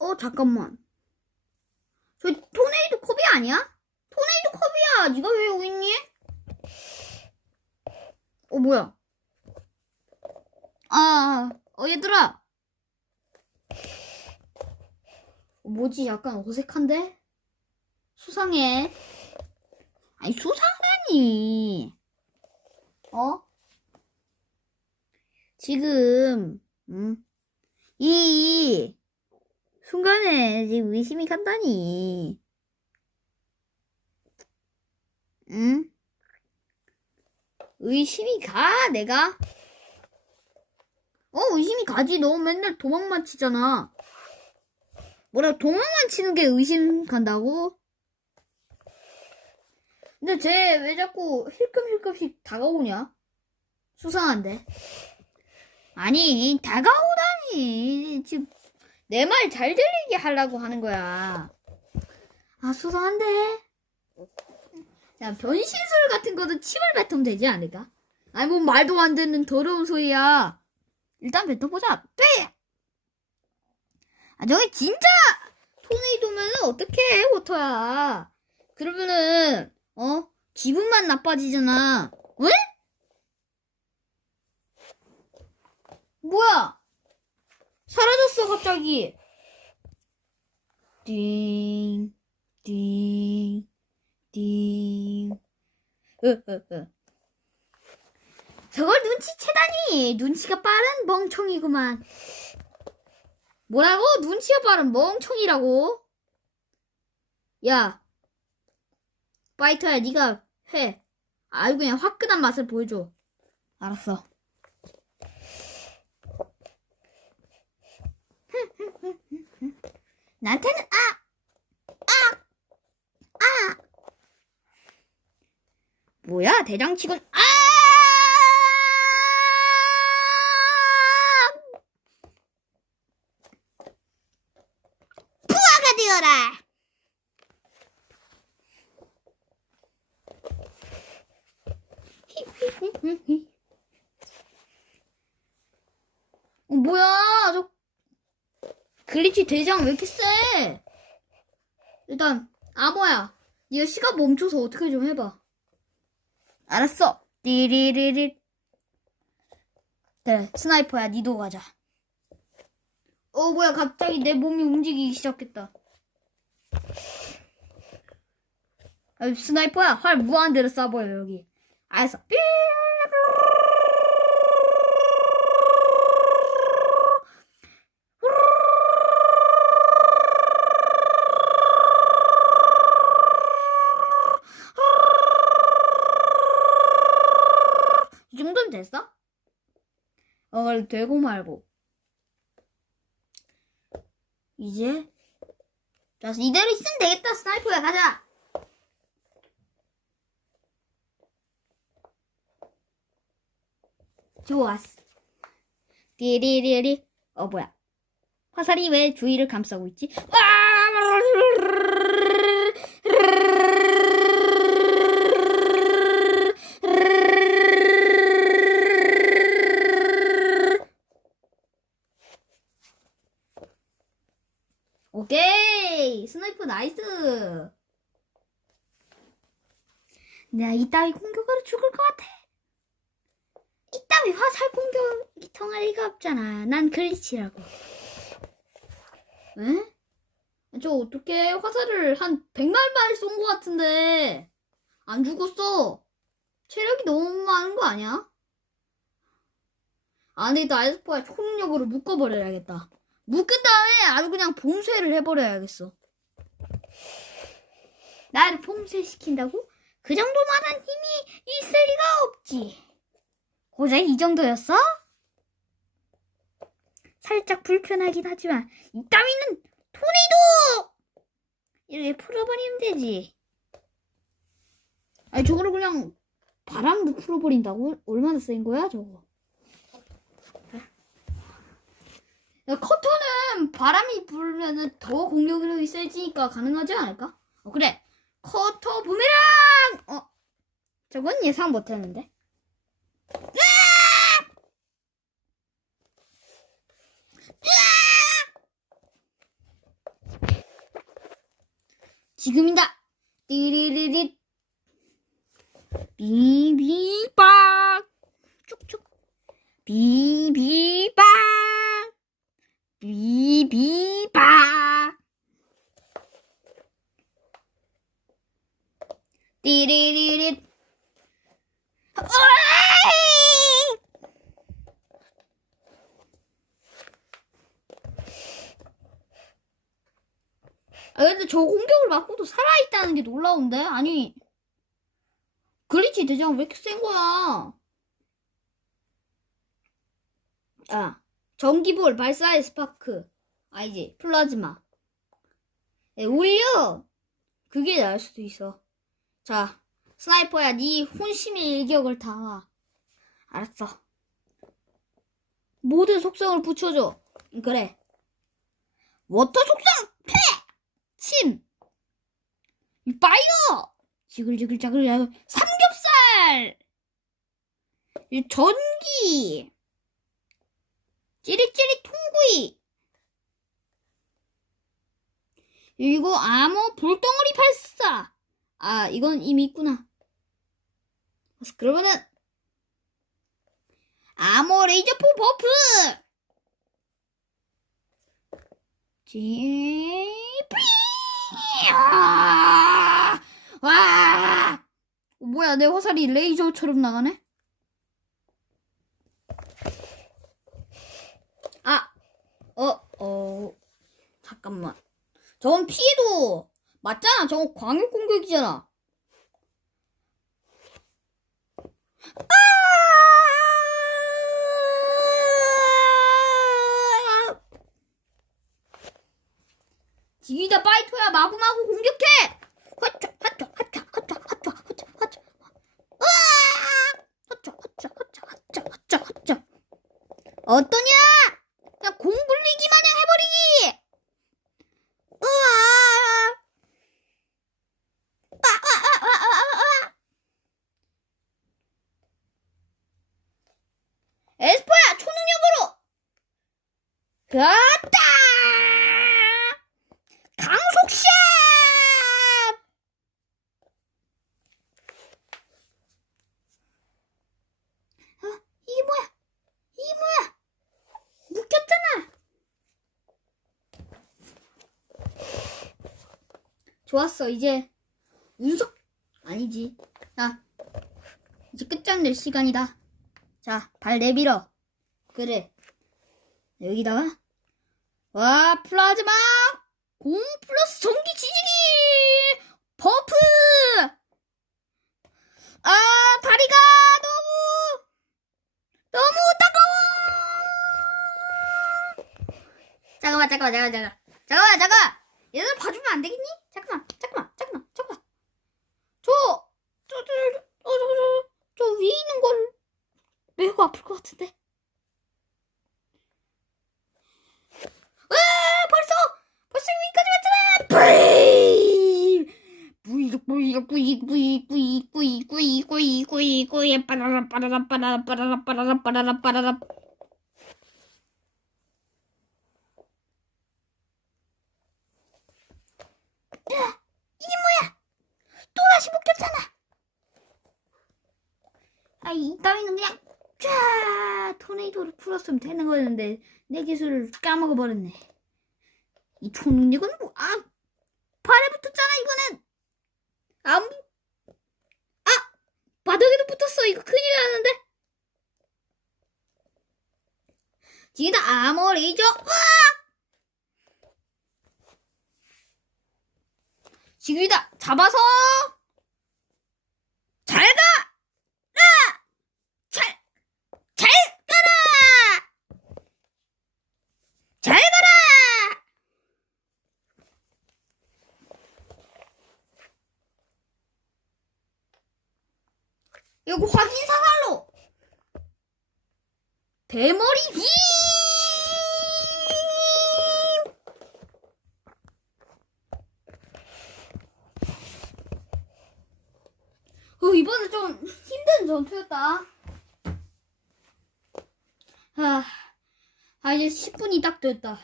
어, 잠깐만. 저 토네이도 컵이 아니야? 토네이도 컵이야. 네가 왜 여기 있니? 어, 뭐야? 아, 어, 얘들아. 어, 뭐지? 약간 어색한데? 수상해. 아니, 수상하니. 어? 지금, 음, 이, 순간에 지금 의심이 간다니. 응? 의심이 가, 내가? 어, 의심이 가지. 너 맨날 도망만 치잖아. 뭐라, 도망만 치는 게 의심 간다고? 근데 쟤 왜 자꾸 힐끔힐끔씩 다가오냐? 수상한데. 아니, 다가오다니. 지금 내 말 잘 들리게 하려고 하는 거야. 아, 수상한데. 자, 변신술 같은 거도 침을 뱉으면 되지 않을까? 아니, 뭐 말도 안 되는 더러운 소리야. 일단 뱉어보자. 돼! 아, 저기 진짜 토네이도면은 어떡해, 워터야. 그러면은, 어? 기분만 나빠지잖아. 왜? 뭐야? 사라졌어, 갑자기. 띵, 띵, 띵. 으, 으, 으. 저걸 눈치채다니! 눈치가 빠른 멍청이구만. 뭐라고? 눈치가 빠른 멍청이라고? 야, 파이터야, 네가 해. 아유 그냥 화끈한 맛을 보여줘. 알았어. 나한테는 아, 아, 아. 뭐야 대장치곤 아! 부하가 되어라. 어, 뭐야, 저, 글리치 대장 왜 이렇게 세? 일단, 아모야, 네가 시간 멈춰서 어떻게 좀 해봐. 알았어. 띠리리리. 그래, 스나이퍼야, 니도 가자. 어, 뭐야, 갑자기 내 몸이 움직이기 시작했다. 아, 스나이퍼야, 활 무한대로 쏴버려, 여기. 알았어. 삐 이 정도면 됐어? 어, 그래, 되고 말고. 이제, 자, 이대로 있으면 되겠다, 스나이퍼야, 가자! 좋았어. 띠리리리. 어, 뭐야. 화살이 왜 주위를 감싸고 있지? 오케이! 스 나이스! 내가 이따위 공격으로 죽을 것 같아. 이따위 화살 공격이 통할 리가 없잖아. 난 글리치라고. 에? 저 어떻게 화살을 한 100날 쏜것 같은데 안 죽었어. 체력이 너무 많은 거 아니야? 안에 있다 아이스포야 초능력으로 묶어버려야겠다. 묶은 다음에 아주 그냥 봉쇄를 해버려야겠어. 나를 봉쇄시킨다고? 그 정도만한 힘이 있을 리가 없지. 고작 이 정도였어? 살짝 불편하긴 하지만 이 따위는 토네이도! 이렇게 풀어버리면 되지. 아니 저거를 그냥 바람으로 풀어버린다고? 얼마나 센 거야 저거? 야, 커터는 바람이 불면은 더 공격력이 세지니까 가능하지 않을까? 어 그래 커터 부메랑! 어 저건 예상 못 했는데. 지금이다. 띠리리리. 비비박. 쭉쭉. 비비박. 비비박. 띠리리리. 아 근데 저 공격을 맞고도 살아있다는 게 놀라운데? 아니 글리치 대장 왜 이렇게 센 거야? 아 전기볼 발사의 스파크 아니지 플라즈마 네, 올려 그게 나을 수도 있어 자 스나이퍼야 네 혼심의 일격을 다와 알았어 모든 속성을 붙여줘 그래 워터 속성 패! 침! 이 파이어! 지글지글자글 삼겹살! 이 전기! 찌릿찌릿 통구이! 그리고 암호 불덩어리 발사! 아, 이건 이미 있구나. 그러면은, 암호 레이저포 버프! 지피! 아! 와! 어, 뭐야, 내 화살이 레이저처럼 나가네? 아! 어, 어, 잠깐만. 저건 피해도 맞잖아. 저건 광역 공격이잖아. 아! 지기다 파이터야 마구마구 공격해! 하차 하차 하차 하차 하차 하차 하차! 하차 하차 하차 하차 하차 하차 어떠냐? 그냥 공 굴리기 마냥 해버리기! 으아! 아, 아, 아, 아, 아, 아. 에스퍼야 초능력으로 갔다! 강속샷! 어, 이게 뭐야? 이게 뭐야? 묶였잖아. 좋았어. 이제 운석 아니지. 자, 이제 끝장낼 시간이다. 자, 발 내밀어. 그래. 여기다가 와 플라즈마 공 플러스 전기 지지기 버프 아 다리가 너무 너무 따가워 잠깐만 잠깐만 잠깐만 잠깐만 잠깐만 잠깐 얘들 봐주면 안 되겠니? 잠깐만 잠깐만 잠깐만 잠깐만 위에 있는 걸 아플 것 같은데 뿌이 뿌이 뿌이 뿌이 뿌이 뿌이 뿌이 뿌이 빠라라 빠라라 빠라라 빠라라 빠라라 빠라라 빠라라 이게 뭐야 또 다시 묶였잖아 아 이따위는 그냥 쫙 토네이도를 풀었으면 되는 거였는데 내 기술을 까먹어 버렸네. 이 총력은 뭐, 아, 발에 붙었잖아, 이거는. 안, 붙- 아, 바닥에도 붙었어. 이거 큰일 나는데. 지금 아머 레이저, 으악! 지금이다. 잡아서, 잘 가! 아! 잘, 잘 가라! 잘 가라! 이거 확인 사살로 대머리 빔! 어, 이번에 좀 힘든 전투였다. 아, 아 이제 10분이 딱 됐다.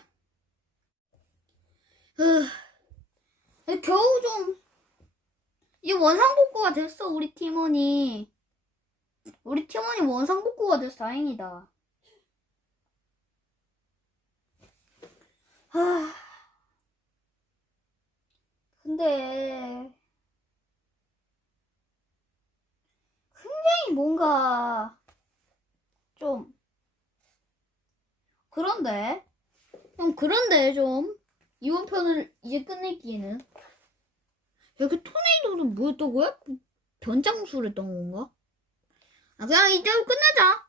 으, 아니, 겨우 좀. 이 원상복구가 됐어, 우리 팀원이. 우리 팀원이 원상복구가 돼서 다행이다. 하. 근데. 굉장히 뭔가. 좀. 그런데. 좀 그런데 좀. 이번 편을 이제 끝내기에는. 야, 그 토네이도는 뭐였던 거야? 변장수를 했던 건가? 아, 그냥 이대로 끝내자.